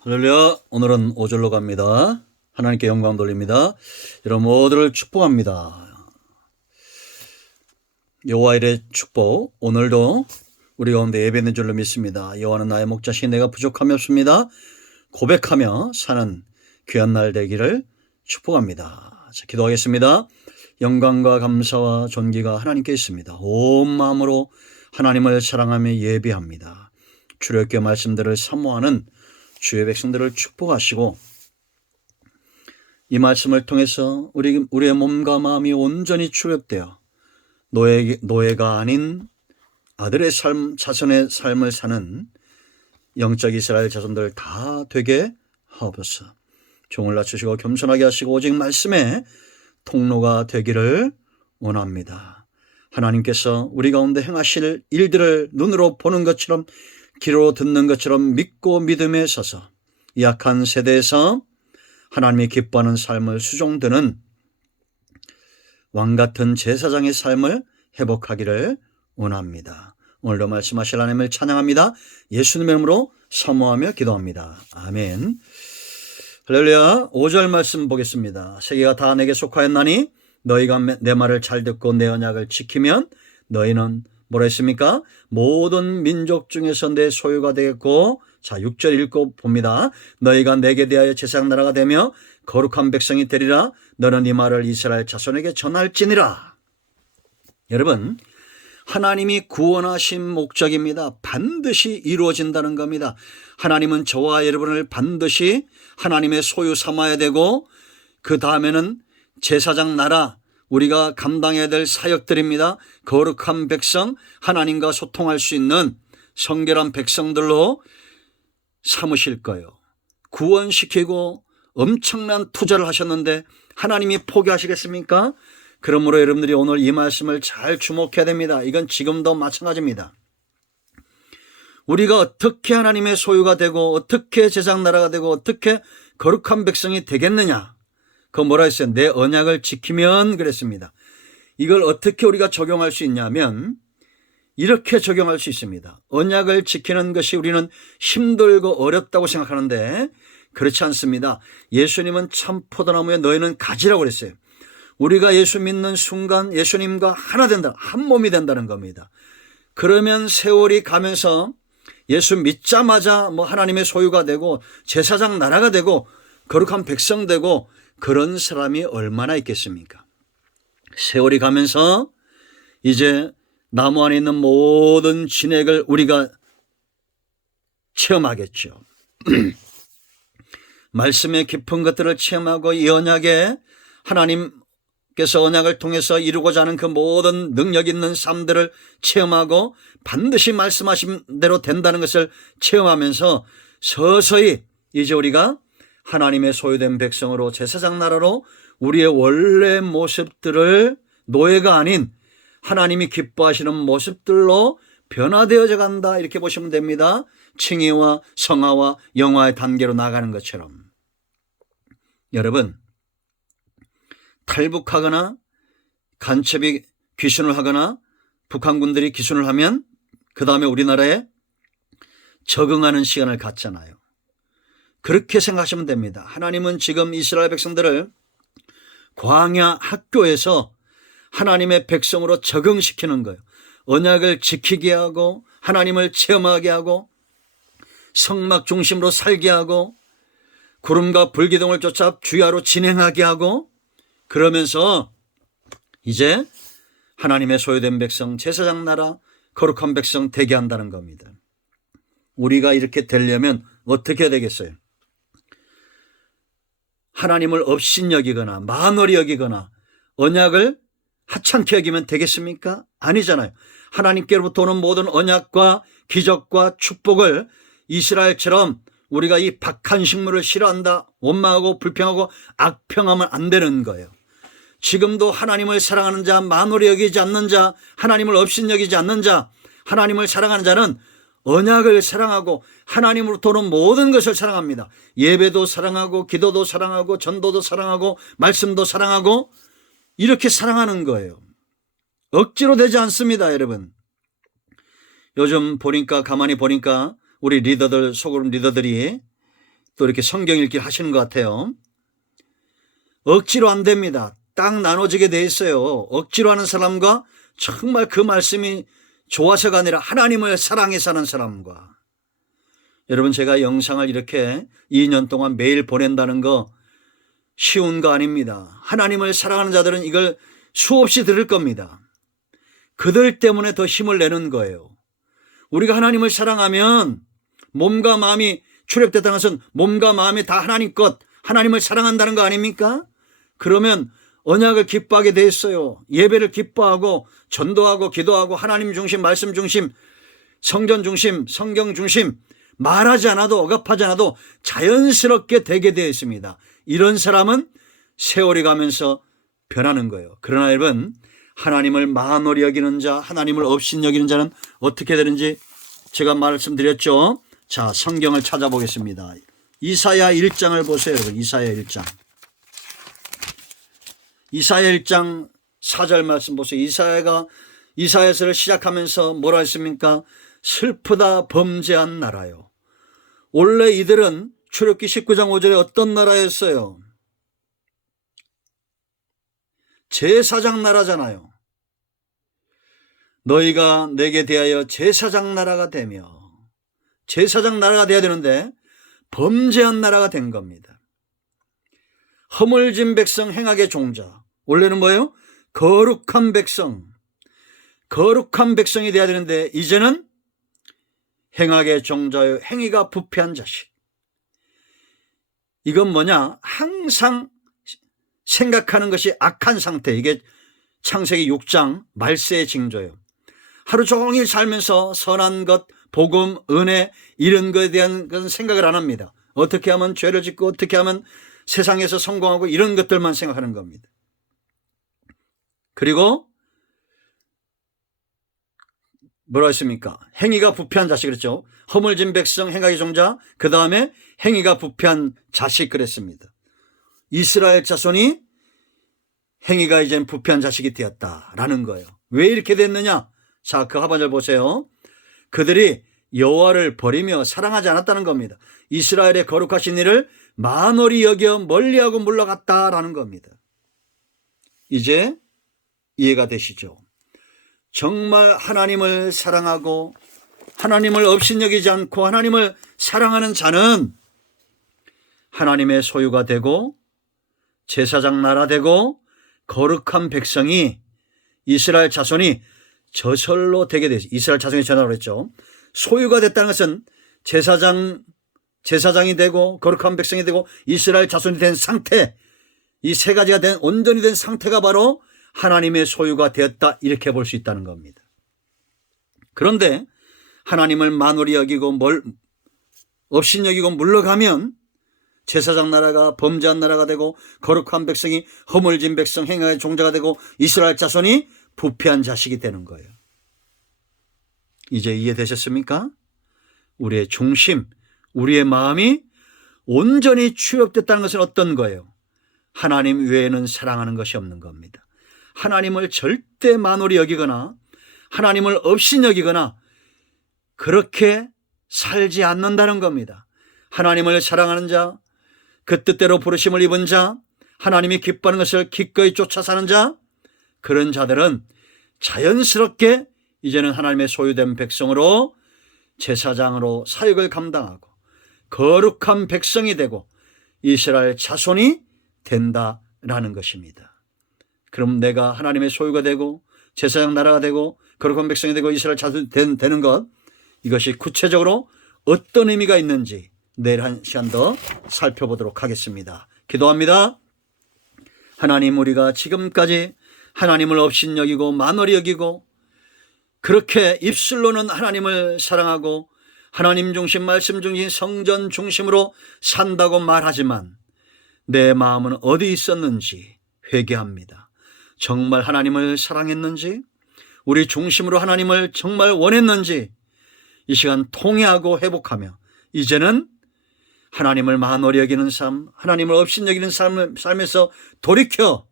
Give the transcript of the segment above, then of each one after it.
할렐루야. 오늘은 5절로 갑니다. 하나님께 영광 돌립니다. 여러분 모두를 축복합니다. 여호와 일의 축복, 오늘도 우리 가운데 예배는 줄로 믿습니다. 여호와는 나의 목자시니 내가 부족함이 없습니다. 고백하며 사는 귀한 날 되기를 축복합니다. 자, 기도하겠습니다. 영광과 감사와 존귀가 하나님께 있습니다. 온 마음으로 하나님을 사랑하며 예배합니다. 주력교 말씀들을 사모하는 주의 백성들을 축복하시고, 이 말씀을 통해서 우리의 몸과 마음이 온전히 출력되어 노예가 아닌 아들의 삶, 자손의 삶을 사는 영적 이스라엘 자손들 다 되게 하옵소서. 종을 낮추시고 겸손하게 하시고 오직 말씀의 통로가 되기를 원합니다. 하나님께서 우리 가운데 행하실 일들을 눈으로 보는 것처럼, 귀로 듣는 것처럼 믿고 믿음에 서서 약한 세대에서 하나님이 기뻐하는 삶을 수종드는 왕같은 제사장의 삶을 회복하기를 원합니다. 오늘도 말씀하실 하나님을 찬양합니다. 예수님의 이름으로 사모하며 기도합니다. 아멘. 할렐루야. 5절 말씀 보겠습니다. 세계가 다 내게 속하였나니 너희가 내 말을 잘 듣고 내 언약을 지키면 너희는 뭐라 했습니까? 모든 민족 중에서 내 소유가 되겠고, 자 6절 읽고 봅니다. 너희가 내게 대하여 제사장 나라가 되며 거룩한 백성이 되리라. 너는 이 말을 이스라엘 자손에게 전할지니라. 여러분, 하나님이 구원하신 목적입니다. 반드시 이루어진다는 겁니다. 하나님은 저와 여러분을 반드시 하나님의 소유 삼아야 되고, 그 다음에는 제사장 나라, 우리가 감당해야 될 사역들입니다. 거룩한 백성, 하나님과 소통할 수 있는 성결한 백성들로 삼으실 거예요. 구원시키고 엄청난 투자를 하셨는데 하나님이 포기하시겠습니까? 그러므로 여러분들이 오늘 이 말씀을 잘 주목해야 됩니다. 이건 지금도 마찬가지입니다. 우리가 어떻게 하나님의 소유가 되고, 어떻게 제사장 나라가 되고, 어떻게 거룩한 백성이 되겠느냐? 그 뭐라 했어요? 내 언약을 지키면 그랬습니다. 이걸 어떻게 우리가 적용할 수 있냐면 이렇게 적용할 수 있습니다. 언약을 지키는 것이 우리는 힘들고 어렵다고 생각하는데 그렇지 않습니다. 예수님은 참 포도나무에 너희는 가지라고 그랬어요. 우리가 예수 믿는 순간 예수님과 하나 된다, 한 몸이 된다는 겁니다. 그러면 세월이 가면서 예수 믿자마자 하나님의 소유가 되고 제사장 나라가 되고 거룩한 백성 되고 그런 사람이 얼마나 있겠습니까? 세월이 가면서 이제 나무 안에 있는 모든 진액을 우리가 체험하겠죠. 말씀의 깊은 것들을 체험하고 이 언약에 하나님께서 언약을 통해서 이루고자 하는 그 모든 능력 있는 삶들을 체험하고 반드시 말씀하신 대로 된다는 것을 체험하면서 서서히 이제 우리가 하나님의 소유된 백성으로 제사장 나라로 우리의 원래 모습들을 노예가 아닌 하나님이 기뻐하시는 모습들로 변화되어져 간다, 이렇게 보시면 됩니다. 칭의와 성화와 영화의 단계로 나가는 것처럼. 여러분, 탈북하거나 간첩이 귀순을 하거나 북한군들이 귀순을 하면 그 다음에 우리나라에 적응하는 시간을 갖잖아요. 그렇게 생각하시면 됩니다. 하나님은 지금 이스라엘 백성들을 광야 학교에서 하나님의 백성으로 적응시키는 거예요. 언약을 지키게 하고 하나님을 체험하게 하고 성막 중심으로 살게 하고 구름과 불기둥을 쫓아 주야로 진행하게 하고, 그러면서 이제 하나님의 소유된 백성, 제사장 나라, 거룩한 백성 되게 한다는 겁니다. 우리가 이렇게 되려면 어떻게 해야 되겠어요? 하나님을 업신여기거나 만월히 여기거나 언약을 하찮게 여기면 되겠습니까? 아니잖아요. 하나님께로부터 오는 모든 언약과 기적과 축복을 이스라엘처럼 우리가 이 박한 식물을 싫어한다, 원망하고 불평하고 악평하면 안 되는 거예요. 지금도 하나님을 사랑하는 자, 만월히 여기지 않는 자, 하나님을 업신여기지 않는 자, 하나님을 사랑하는 자는 언약을 사랑하고 하나님으로부터 오는 모든 것을 사랑합니다. 예배도 사랑하고 기도도 사랑하고 전도도 사랑하고 말씀도 사랑하고 이렇게 사랑하는 거예요. 억지로 되지 않습니다, 여러분. 요즘 보니까, 가만히 보니까 우리 리더들, 소그룹 리더들이 또 이렇게 성경 읽기 하시는 것 같아요. 억지로 안 됩니다. 딱 나눠지게 돼 있어요. 억지로 하는 사람과 정말 그 말씀이 좋아서가 아니라 하나님을 사랑해서 하는 사람과. 여러분, 제가 영상을 이렇게 2년 동안 매일 보낸다는 거 쉬운 거 아닙니다. 하나님을 사랑하는 자들은 이걸 수없이 들을 겁니다. 그들 때문에 더 힘을 내는 거예요. 우리가 하나님을 사랑하면 몸과 마음이 출애굽됐다는 것은 몸과 마음이 다 하나님 것, 하나님을 사랑한다는 거 아닙니까? 그러면 언약을 기뻐하게 돼 있어요. 예배를 기뻐하고 전도하고 기도하고 하나님 중심, 말씀 중심, 성전 중심, 성경 중심, 말하지 않아도 억압하지 않아도 자연스럽게 되게 되어 있습니다. 이런 사람은 세월이 가면서 변하는 거예요. 그러나 여러분, 하나님을 만홀히 여기는 자, 하나님을 없인 여기는 자는 어떻게 되는지 제가 말씀드렸죠. 자, 성경을 찾아보겠습니다. 이사야 1장을 보세요. 여러분, 이사야 1장. 이사야 1장 4절 말씀 보세요. 이사야서를 시작하면서 뭐라 했습니까? 슬프다 범죄한 나라요. 원래 이들은 출애굽기 19장 5절에 어떤 나라였어요? 제사장 나라잖아요. 너희가 내게 대하여 제사장 나라가 되며, 제사장 나라가 돼야 되는데 범죄한 나라가 된 겁니다. 허물진 백성, 행악의 종자. 원래는 뭐예요? 거룩한 백성, 거룩한 백성이 돼야 되는데 이제는 행악의 종자요, 행위가 부패한 자식. 이건 뭐냐? 항상 생각하는 것이 악한 상태. 이게 창세기 6장 말세의 징조예요. 하루 종일 살면서 선한 것, 복음, 은혜 이런 것에 대한 생각을 안 합니다. 어떻게 하면 죄를 짓고 어떻게 하면 세상에서 성공하고 이런 것들만 생각하는 겁니다. 그리고 뭐라 했습니까? 행위가 부패한 자식 그랬죠. 허물진 백성, 행악의 종자, 그 다음에 행위가 부패한 자식 그랬습니다. 이스라엘 자손이 행위가 이젠 부패한 자식이 되었다라는 거예요. 왜 이렇게 됐느냐? 자, 그 하반절 보세요. 그들이 여호와를 버리며 사랑하지 않았다는 겁니다. 이스라엘의 거룩하신 이를 만홀히 여겨 멀리하고 물러갔다라는 겁니다. 이제 이해가 되시죠? 정말 하나님을 사랑하고 하나님을 업신여기지 않고 하나님을 사랑하는 자는 하나님의 소유가 되고 제사장 나라 되고 거룩한 백성이 이스라엘 자손이 저절로 되게 되죠. 이스라엘 자손이 전화로 했죠. 소유가 됐다는 것은 제사장이 되고 거룩한 백성이 되고 이스라엘 자손이 된 상태, 이 세 가지가 된 온전히 된 상태가 바로 하나님의 소유가 되었다, 이렇게 볼 수 있다는 겁니다. 그런데 하나님을 만홀히 여기고 업신여기고 물러가면 제사장 나라가 범죄한 나라가 되고 거룩한 백성이 허물진 백성, 행악의 종자가 되고 이스라엘 자손이 부패한 자식이 되는 거예요. 이제 이해되셨습니까? 우리의 중심, 우리의 마음이 온전히 취업됐다는 것은 어떤 거예요? 하나님 외에는 사랑하는 것이 없는 겁니다. 하나님을 절대 만홀히 여기거나 하나님을 업신여기거나 그렇게 살지 않는다는 겁니다. 하나님을 사랑하는 자, 그 뜻대로 부르심을 입은 자, 하나님이 기뻐하는 것을 기꺼이 쫓아 사는 자, 그런 자들은 자연스럽게 이제는 하나님의 소유된 백성으로 제사장으로 사역을 감당하고 거룩한 백성이 되고 이스라엘 자손이 된다라는 것입니다. 그럼 내가 하나님의 소유가 되고 제사장 나라가 되고 거룩한 백성이 되고 이스라엘 자손이 되는 것, 이것이 구체적으로 어떤 의미가 있는지 내일 한 시간 더 살펴보도록 하겠습니다. 기도합니다. 하나님, 우리가 지금까지 하나님을 업신여기고 만홀히 여기고 그렇게 입술로는 하나님을 사랑하고 하나님 중심, 말씀 중심, 성전 중심으로 산다고 말하지만 내 마음은 어디 있었는지 회개합니다. 정말 하나님을 사랑했는지, 우리 중심으로 하나님을 정말 원했는지 이 시간 통회하고 회복하며 이제는 하나님을 만홀히 여기는 삶, 하나님을 업신여기는 삶에서 돌이켜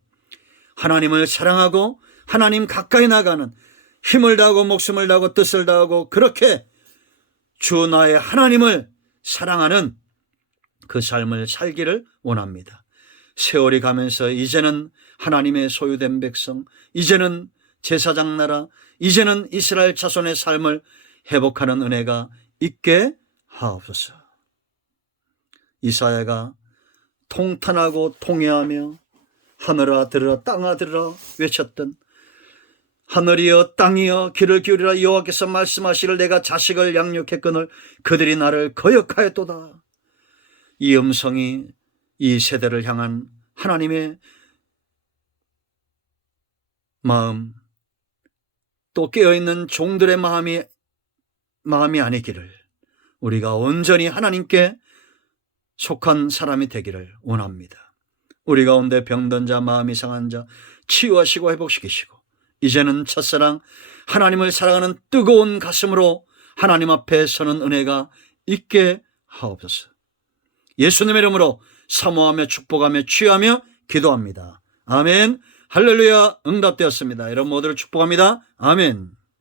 하나님을 사랑하고 하나님 가까이 나가는 힘을 다하고 목숨을 다하고 뜻을 다하고 그렇게 주 나의 하나님을 사랑하는 그 삶을 살기를 원합니다. 세월이 가면서 이제는 하나님의 소유된 백성, 이제는 제사장 나라, 이제는 이스라엘 자손의 삶을 회복하는 은혜가 있게 하옵소서. 이사야가 통탄하고 통회하며 하늘아 들으라 땅아 들으라 외쳤던, 하늘이여 땅이여 귀를 기울이라 여호와께서 말씀하시를 내가 자식을 양육했거늘 그들이 나를 거역하였도다. 이 음성이 이 세대를 향한 하나님의 마음, 또 깨어있는 종들의 마음이 아니기를, 우리가 온전히 하나님께 속한 사람이 되기를 원합니다. 우리 가운데 병든 자, 마음이 상한 자 치유하시고 회복시키시고, 이제는 첫사랑 하나님을 사랑하는 뜨거운 가슴으로 하나님 앞에 서는 은혜가 있게 하옵소서. 예수님의 이름으로 사모하며 축복하며 취하며 기도합니다. 아멘. 할렐루야. 응답되었습니다. 여러분 모두를 축복합니다. 아멘.